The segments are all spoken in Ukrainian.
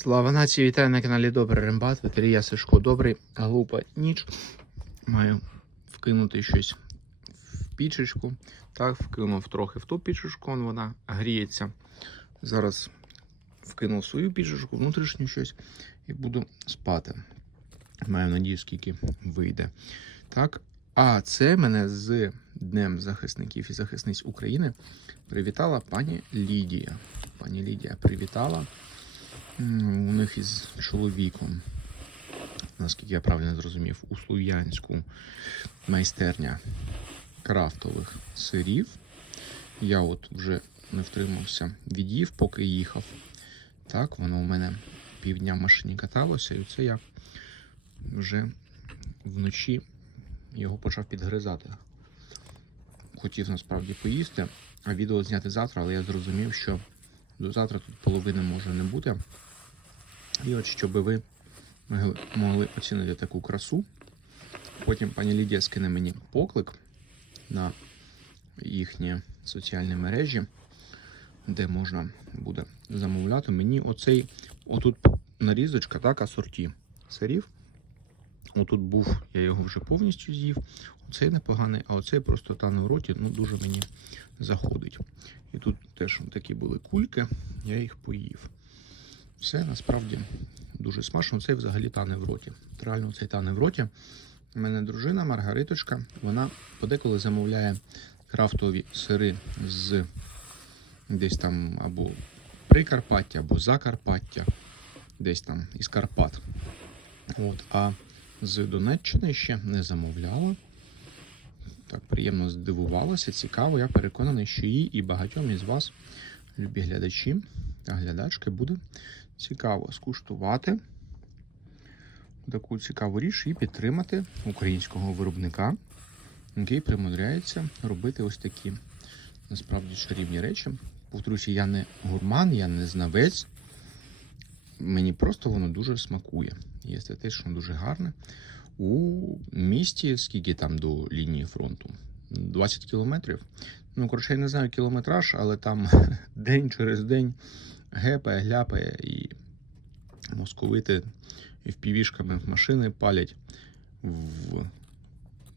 Слава нації, вітаю на каналі Добрий Рембат. Ветерія я Сашко Добрий, глупа ніч. Маю вкинути щось в пічечку. Так, вкинув трохи в ту пічечку, он вона гріється. Зараз вкинув свою пічечку, внутрішню щось і буду спати. Маю надію, скільки вийде. Так. А це мене з Днем захисників і захисниць України привітала пані Лідія. Пані Лідія привітала. У них із чоловіком, наскільки я правильно зрозумів, у Слов'янську майстерня крафтових сирів. Я от вже не втримався, від'їв, поки їхав. Так, воно у мене півдня в машині каталося, і це я вже вночі його почав підгризати. Хотів насправді поїсти, а відео зняти завтра, але я зрозумів, що до завтра тут половини може не бути. І от щоб ви могли- оцінити таку красу. Потім пані Лідія скине мені поклик на їхні соціальні мережі, де можна буде замовляти. Мені оцей, отут нарізочка, так, асорті сирів. Отут був, я його вже повністю з'їв. Оцей непоганий, а оцей просто тане в роті, ну дуже мені заходить. І тут теж такі були кульки, я їх поїв. Все насправді дуже смачно. Цей взагалі тане в роті. Реально цей тане в роті. У мене дружина Маргариточка, вона подеколи замовляє крафтові сири з десь там або Прикарпаття, або Закарпаття, десь там із Карпат. От, а з Донеччини ще не замовляла. Так приємно здивувалася, цікаво. Я переконаний, що їй і багатьом із вас, любі глядачі та глядачки, буде цікаво скуштувати таку цікаву річ і підтримати українського виробника, який примудряється робити ось такі насправді чарівні речі. Повторюся, я не гурман, я не знавець. Мені просто воно дуже смакує. І естетично дуже гарне. У місті, скільки там до лінії фронту? 20 кілометрів. Ну, коротше, я не знаю кілометраж, але там день через день гепає, гляпає і московити впівішками в машини палять в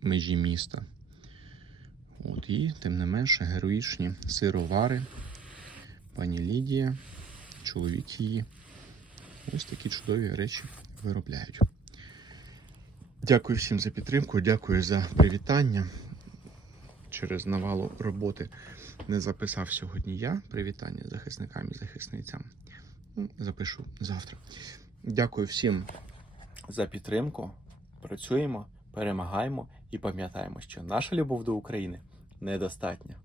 межі міста. От і, тим не менше, героїчні сировари, пані Лідія, чоловік її. Ось такі чудові речі виробляють. Дякую всім за підтримку, дякую за привітання. Через навалу роботи не записав сьогодні я привітання захисникам і захисницям. Ну, Запишу завтра. Дякую всім за підтримку. Працюємо, перемагаємо і пам'ятаємо, що наша любов до України недостатня.